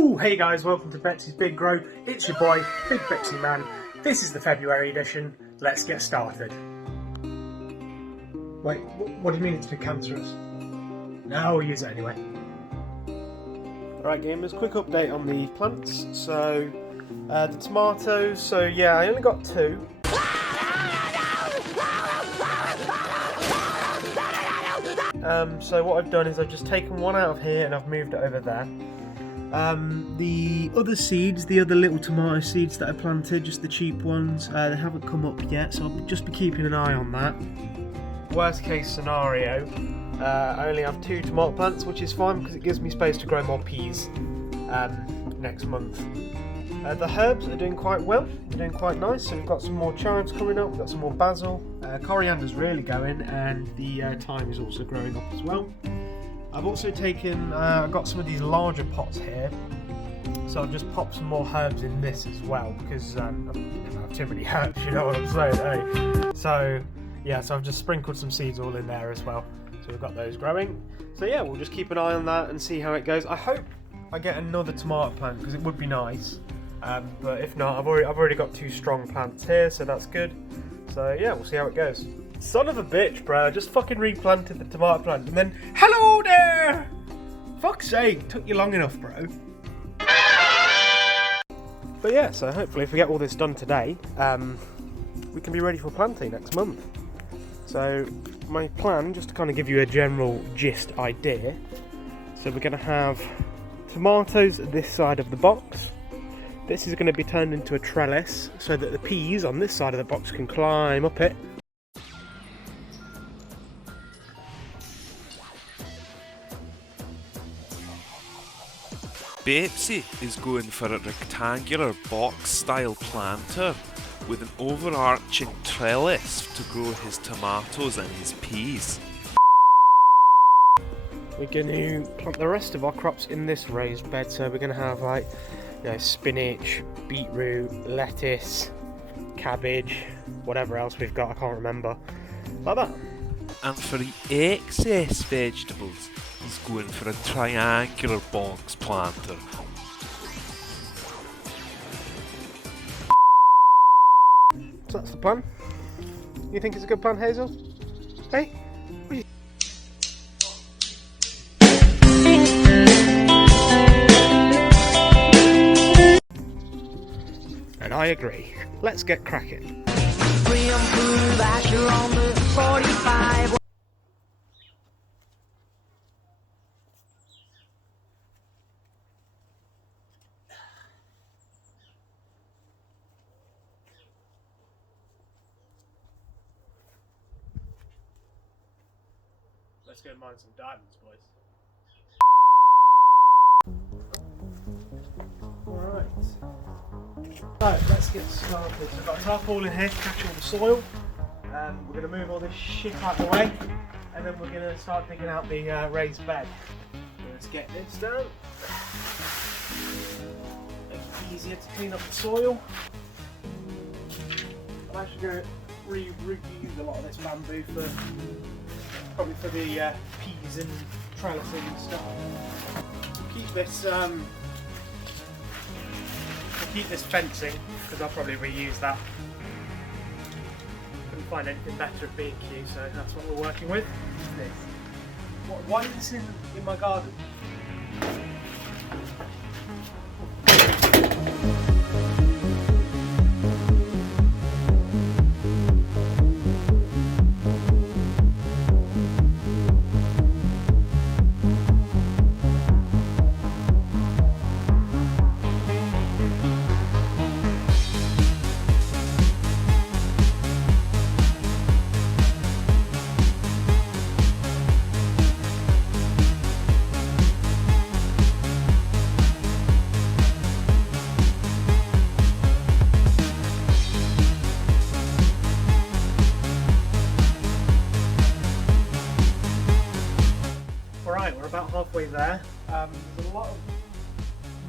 Oh, hey guys, welcome to Betsy's Big Grow. It's your boy, Big Bepsi Man. This is the February edition. Let's get started. Wait, what do you mean it's been cancerous? No, we'll use it anyway. Alright gamers, quick update on the plants. So, the tomatoes, so yeah, I only got 2. So what I've done is I've just taken one out of here and I've moved it over there. The other seeds, the other little tomato seeds that I planted, just the cheap ones, they haven't come up yet, so I'll just be keeping an eye on that. Worst case scenario, I only have 2 tomato plants, which is fine because it gives me space to grow more peas next month. The herbs are doing quite well, they're doing quite nice, so we've got some more chives coming up, we've got some more basil, coriander's really going, and the thyme is also growing up as well. I've also taken, I've got some of these larger pots here, so I've just popped some more herbs in this as well, because I don't have too many herbs, you know what I'm saying, eh? So, yeah, so I've just sprinkled some seeds all in there as well, so we've got those growing. So yeah, we'll just keep an eye on that and see how it goes. I hope I get another tomato plant, because it would be nice, but if not, I've already got 2 strong plants here, so that's good. So yeah, we'll see how it goes. Son of a bitch, bro. I just fucking replanted the tomato plant and then, hello there! Fuck's sake, took you long enough, bro. But yeah, so hopefully if we get all this done today, we can be ready for planting next month. So my plan, just to kind of give you a general gist idea, so we're going to have tomatoes this side of the box. This is going to be turned into a trellis so that the peas on this side of the box can climb up it. Bepsi is going for a rectangular box style planter with an overarching trellis to grow his tomatoes and his peas. We're going to plant the rest of our crops in this raised bed, so we're going to have like, you know, spinach, beetroot, lettuce, cabbage, whatever else we've got, I can't remember, like that. And for the excess vegetables, he's going for a triangular box planter. So that's the plan. You think it's a good plan, Hazel? Hey? And I agree. Let's get cracking. Let's go mine some diamonds, boys. Alright. Right, let's get started. So I've got a tarpaulin here to catch all the soil. We're going to move all this shit out of the way, and then we're going to start digging out the raised bed. So let's get this done. Make it easier to clean up the soil. I'm actually going to reuse a lot of this bamboo for probably for the peas and trellising and stuff. Keep this keep this fencing because I'll probably reuse that. Couldn't find anything better at B&Q, so that's what we're working with. This. Why is this in my garden? We're about halfway there. There's a lot of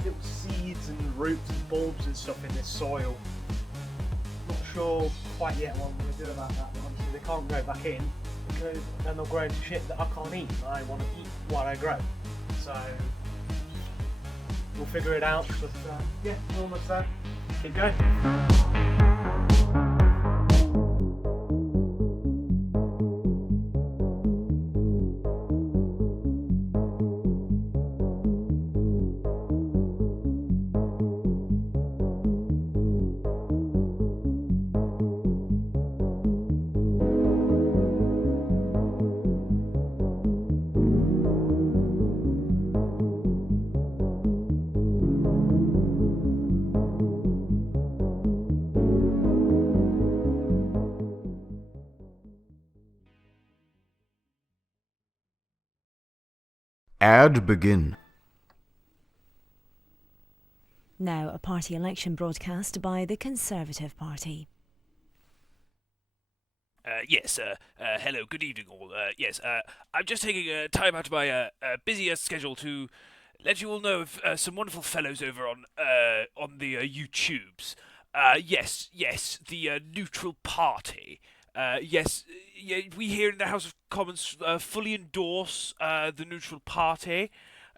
little seeds and roots and bulbs and stuff in this soil. Not sure quite yet what I'm going to do about that, but obviously they can't go back in because then they'll grow into shit that I can't eat. I want to eat what I grow. So we'll figure it out. But yeah, we're almost there. Keep going. Ad begin. Now a party election broadcast by the Conservative Party. Yes, hello, good evening all. Yes, I'm just taking time out of my busier schedule to let you all know of some wonderful fellows over on the YouTubes. Yes, the Neutral Party. Yes, we here in the House of Commons fully endorse the Neutral Party.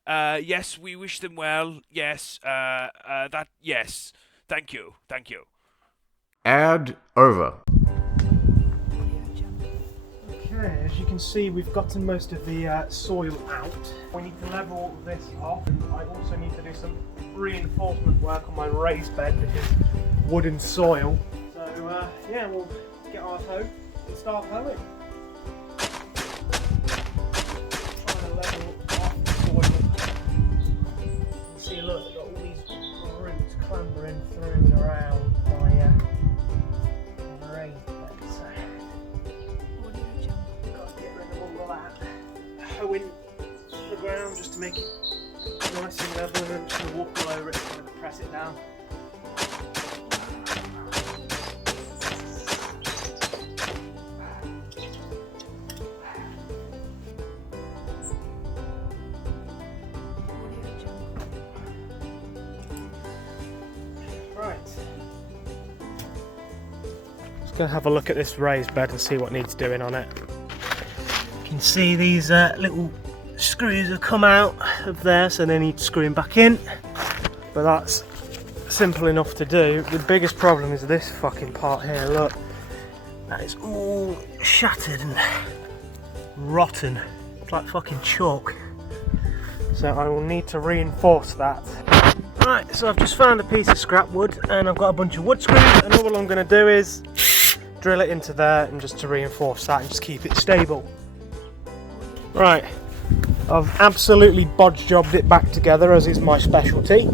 Yes, we wish them well. Yes, yes. Thank you. Ad over. Okay, as you can see, we've gotten most of the soil out. We need to level this off. I also need to do some reinforcement work on my raised bed, which is wooden soil. So yeah, we'll get our hoe and start hoeing. Trying to level off the soil. You can see, look, I've got all these roots clambering through and around my raised bed. So got to get rid of all of that. Hoeing the ground just to make it nice and level, and then just going to walk all over it and press it down. Right. Just going to have a look at this raised bed and see what needs doing on it. You can see these little screws have come out of there, so they need screwing back in. But that's simple enough to do. The biggest problem is this fucking part here, look. That is all shattered and rotten. It's like fucking chalk. So I will need to reinforce that. Right, so I've just found a piece of scrap wood and I've got a bunch of wood screws, and all I'm going to do is drill it into there and just to reinforce that and just keep it stable. Right, I've absolutely bodge jobbed it back together, as is my specialty.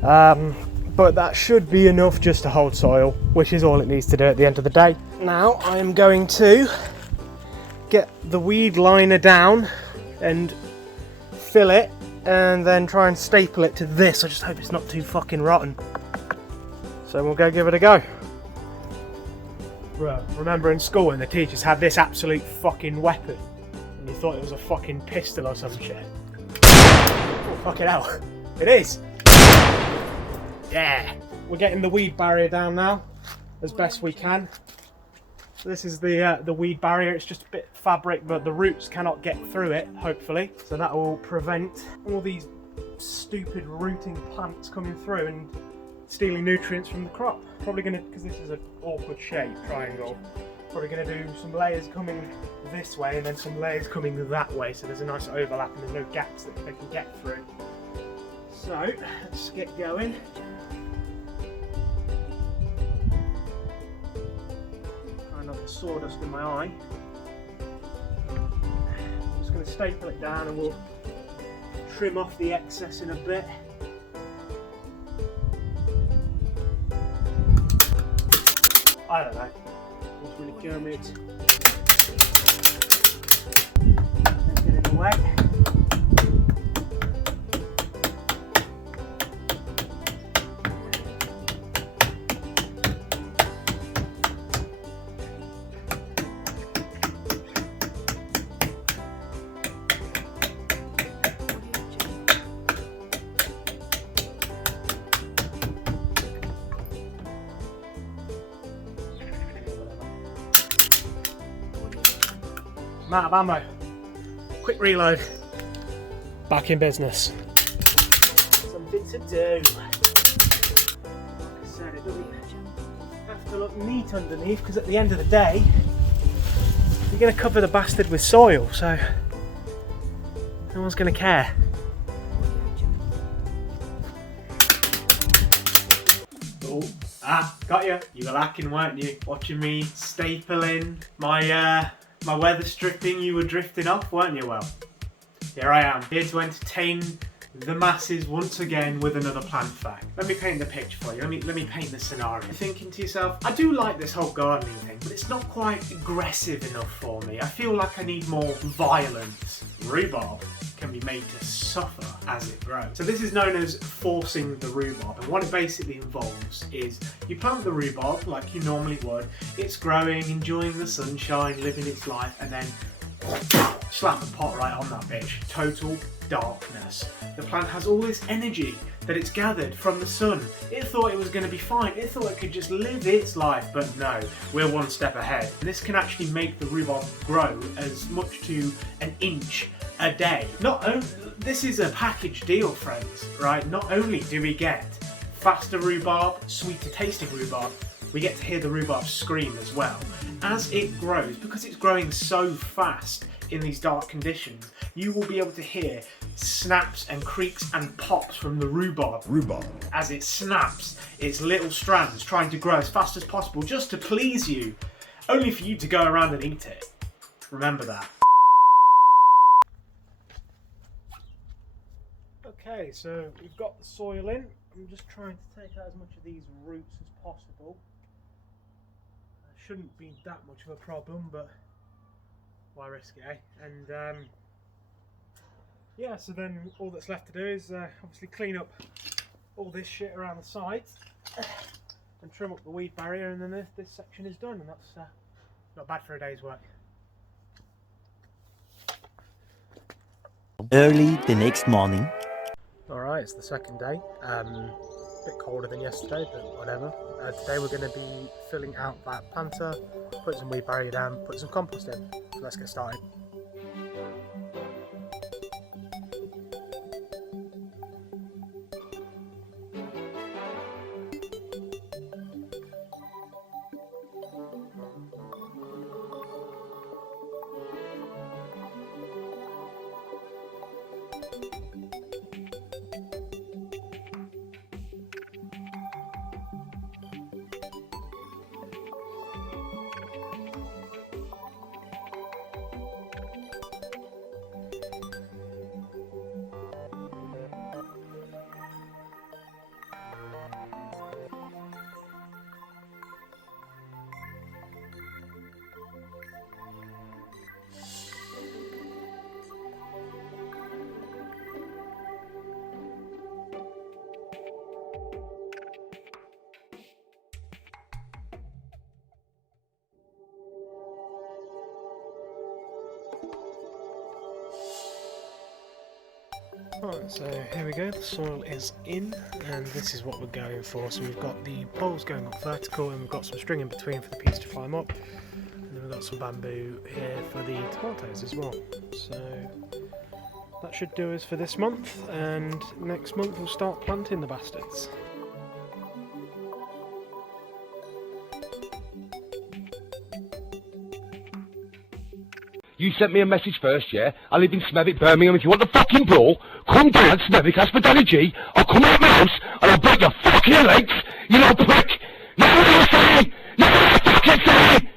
But that should be enough just to hold soil, which is all it needs to do at the end of the day. Now I am going to get the weed liner down and fill it, and then try and staple it to this. I just hope it's not too fucking rotten. So we'll go give it a go. Bro, remember in school when the teachers had this absolute fucking weapon and you thought it was a fucking pistol or some shit? Oh, fucking hell. It is! Yeah! We're getting the weed barrier down now, as best we can. So this is the weed barrier. It's just a bit of fabric, but the roots cannot get through it, hopefully. So that will prevent all these stupid rooting plants coming through and stealing nutrients from the crop. Probably gonna, because this is an awkward shape, triangle, probably gonna do some layers coming this way and then some layers coming that way, so there's a nice overlap and there's no gaps that they can get through. So, let's get going. Sawdust in my eye. I'm just going to staple it down and we'll trim off the excess in a bit. I don't know. What's really killing me? It's get in the way. I'm out of ammo. Quick reload. Back in business. Some something to do. Like I said, it doesn't have to look neat underneath, because at the end of the day, you're going to cover the bastard with soil, so no one's going to care. Oh, got you. You were lacking, weren't you? Watching me stapling my my weather stripping. You were drifting off, weren't you? Well, here I am, here to entertain the masses once again with another plant fact. Let me paint the picture for you. Let me paint the scenario. You're thinking to yourself, I do like this whole gardening thing, but it's not quite aggressive enough for me. I feel like I need more violence. Rhubarb can be made to suffer as it grows. So this is known as forcing the rhubarb, and what it basically involves is you plant the rhubarb like you normally would. It's growing, enjoying the sunshine, living its life, and then slap the pot right on that bitch. Total darkness. The plant has all this energy that it's gathered from the sun. It thought it was going to be fine. It thought it could just live its life, but no, we're one step ahead. This can actually make the rhubarb grow as much to an inch a day. This is a package deal, friends, right? Not only do we get faster rhubarb, sweeter tasting rhubarb, we get to hear the rhubarb scream as well. As it grows, because it's growing so fast in these dark conditions, you will be able to hear snaps and creaks and pops from the rhubarb as it snaps its little strands, trying to grow as fast as possible just to please you, only for you to go around and eat it. Remember that. Okay, so we've got the soil in. I'm just trying to take out as much of these roots as possible. Shouldn't be that much of a problem, but why risk it, eh? And yeah, so then all that's left to do is obviously clean up all this shit around the sides and trim up the weed barrier, and then this section is done, and that's not bad for a day's work. Early the next morning. Alright, it's the second day. A bit colder than yesterday, but whatever. Today we're going to be filling out that planter, put some weed barrier down, put some compost in. So let's get started. Right, so here we go, the soil is in, and this is what we're going for. So we've got the poles going up vertical, and we've got some string in between for the piece to climb up, and then we've got some bamboo here for the tomatoes as well. So that should do us for this month, and next month we'll start planting the bastards. You sent me a message first, yeah? I live in Smethwick, Birmingham. If you want the fucking brawl, come down Smethwick, ask for Danny G. I'll come out my house and I'll break your fucking legs, you little prick! Now what do I say? Now what do I fucking say?